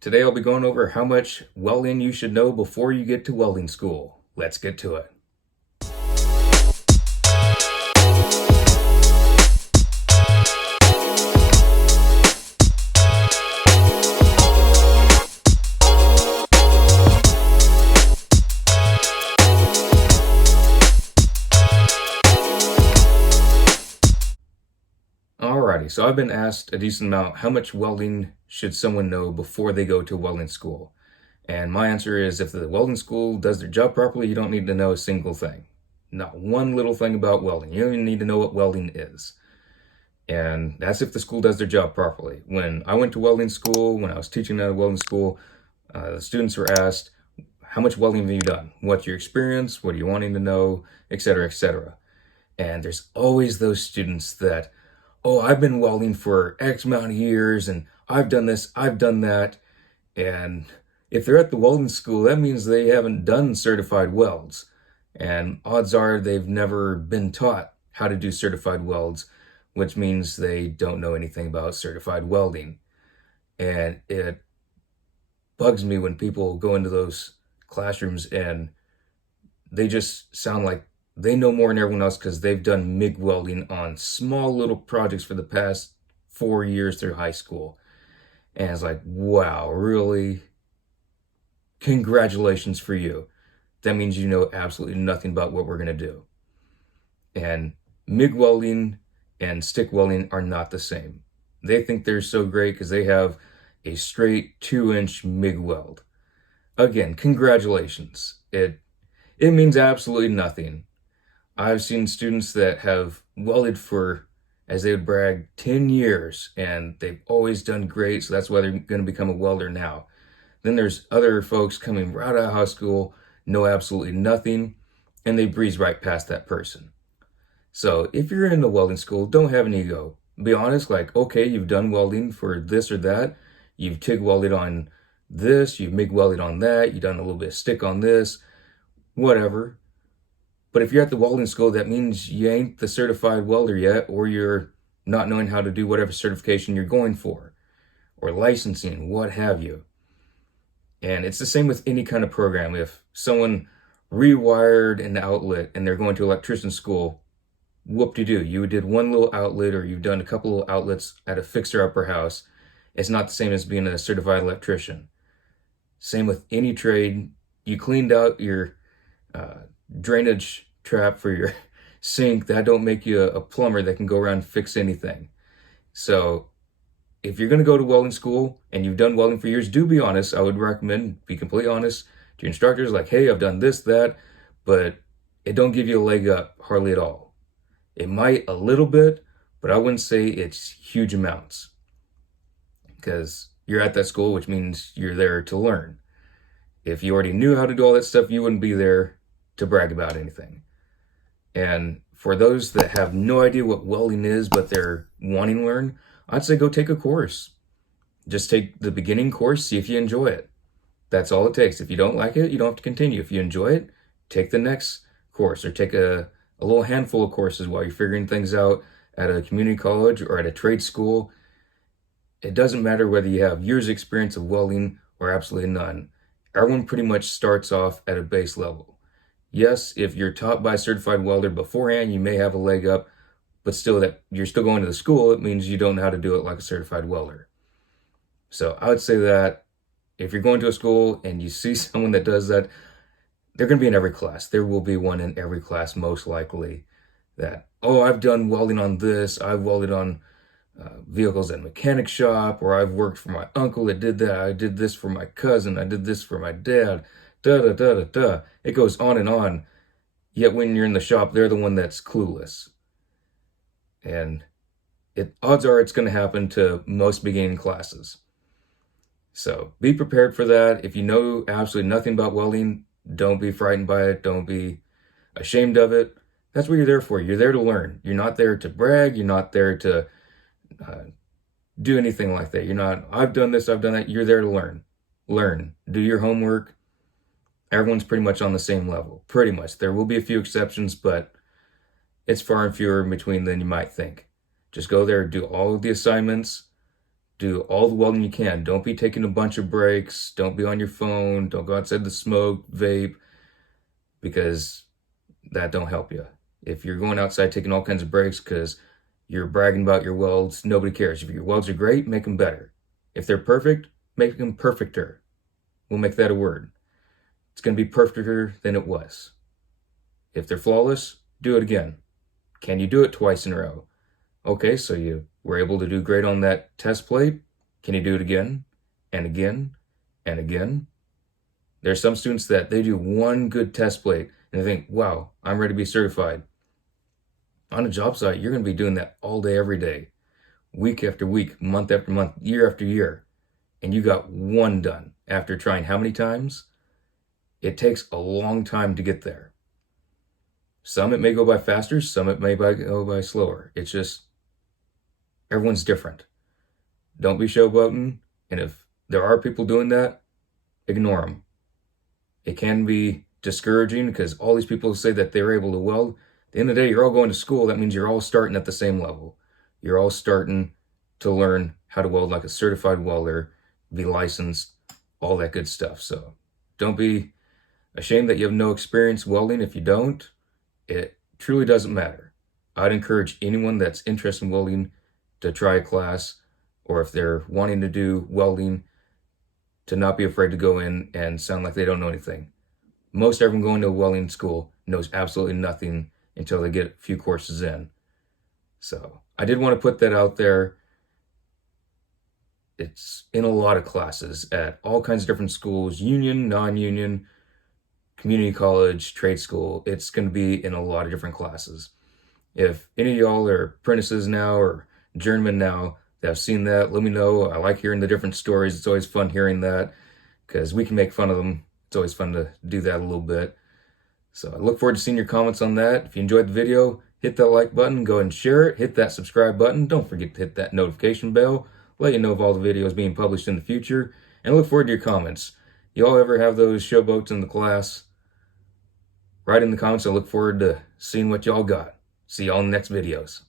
Today I'll be going over how much welding you should know before you get to welding school. Let's get to it. Alrighty, so I've been asked a decent amount, how much welding should someone know before they go to welding school? And my answer is, if the welding school does their job properly, you don't need to know a single thing. Not one little thing about welding. You don't even need to know what welding is. And that's if the school does their job properly. When I went to welding school, when I was teaching at a welding school, the students were asked, how much welding have you done? What's your experience? What are you wanting to know? Etc., etc. And there's always those students that, oh, I've been welding for X amount of years and I've done this, I've done that. And if they're at the welding school, that means they haven't done certified welds. And odds are they've never been taught how to do certified welds, which means they don't know anything about certified welding. And it bugs me when people go into those classrooms and they just sound like they know more than everyone else because they've done MIG welding on small little projects for the past 4 years through high school. And it's like, wow, really? Congratulations for you. That means you know absolutely nothing about what we're going to do. And MIG welding and stick welding are not the same. They think they're so great because they have a straight 2-inch MIG weld. Again, congratulations. It means absolutely nothing. I've seen students that have welded for, as they would brag, 10 years, and they've always done great, so that's why they're going to become a welder now. Then there's other folks coming right out of high school, know absolutely nothing, and they breeze right past that person. So if you're in the welding school, don't have an ego. Be honest, like, okay, you've done welding for this or that, you've TIG welded on this, you've MIG welded on that, you've done a little bit of stick on this, whatever. But if you're at the welding school, that means you ain't the certified welder yet, or you're not knowing how to do whatever certification you're going for, or licensing, what have you. And it's the same with any kind of program. If someone rewired an outlet and they're going to electrician school, whoop-de-doo, you did one little outlet or you've done a couple of outlets at a fixer-upper house. It's not the same as being a certified electrician. Same with any trade. You cleaned out your drainage trap for your sink. That don't make you a plumber that can go around and fix anything. So if you're going to go to welding school and you've done welding for years, do be honest. I would recommend be completely honest to your instructors, like, hey, I've done this, that, but it don't give you a leg up hardly at all. It might a little bit, but I wouldn't say it's huge amounts, because you're at that school, which means you're there to learn. If you already knew how to do all that stuff, you wouldn't be there to brag about anything. And for those that have no idea what welding is, but they're wanting to learn, I'd say go take a course. Just take the beginning course, see if you enjoy it. That's all it takes. If you don't like it, you don't have to continue. If you enjoy it, take the next course, or take a little handful of courses while you're figuring things out at a community college or at a trade school. It doesn't matter whether you have years experience of welding or absolutely none. Everyone pretty much starts off at a base level. Yes, if you're taught by a certified welder beforehand, you may have a leg up, but still, that you're still going to the school, it means you don't know how to do it like a certified welder. So I would say that if you're going to a school and you see someone that does that, they're going to be in every class. There will be one in every class, most likely, that, oh, I've done welding on this, I've welded on vehicles at a mechanic shop, or I've worked for my uncle that did that, I did this for my cousin, I did this for my dad, da-da-da-da-da. It goes on and on. Yet when you're in the shop, they're the one that's clueless. And odds are it's going to happen to most beginning classes. So be prepared for that. If you know absolutely nothing about welding, don't be frightened by it. Don't be ashamed of it. That's what you're there for. You're there to learn. You're not there to brag. You're not there to do anything like that. You're not, I've done this, I've done that. You're there to learn. Learn. Do your homework. Everyone's pretty much on the same level. Pretty much. There will be a few exceptions, but it's far and fewer in between than you might think. Just go there, do all of the assignments, Do all the welding you can. Don't be taking a bunch of breaks. Don't be on your phone. Don't go outside to smoke, vape, because that don't help you. If you're going outside taking all kinds of breaks because you're bragging about your welds, nobody cares. If your welds are great, make them better. If they're perfect, make them perfecter. We'll make that a word. It's going to be perfecter than it was. If they're flawless, do it again. Can you do it twice in a row? Okay, so you were able to do great on that test plate. Can you do it again and again and again? There's some students that they do one good test plate and they think, wow, I'm ready to be certified. On a job site, you're going to be doing that all day, every day, week after week, month after month, year after year. And you got one done after trying how many times? It takes a long time to get there. Some it may go by faster, some it may go by slower. It's just, everyone's different. Don't be showboating, and if there are people doing that, ignore them. It can be discouraging because all these people say that they're able to weld. At the end of the day, you're all going to school. That means you're all starting at the same level. You're all starting to learn how to weld like a certified welder, be licensed, all that good stuff. So don't be ashamed that you have no experience welding. If you don't, it truly doesn't matter. I'd encourage anyone that's interested in welding to try a class, or if they're wanting to do welding, to not be afraid to go in and sound like they don't know anything. Most everyone going to a welding school knows absolutely nothing until they get a few courses in. So I did want to put that out there. It's in a lot of classes at all kinds of different schools, union, non-union, community college, trade school. It's going to be in a lot of different classes. If any of y'all are apprentices now or journeymen now that have seen that, let me know. I like hearing the different stories. It's always fun hearing that because we can make fun of them. It's always fun to do that a little bit. So I look forward to seeing your comments on that. If you enjoyed the video, hit that like button, go ahead and share it, hit that subscribe button. Don't forget to hit that notification bell, let you know of all the videos being published in the future, and I look forward to your comments. Y'all ever have those showboats in the class? Write in the comments. I look forward to seeing what y'all got. See y'all in the next videos.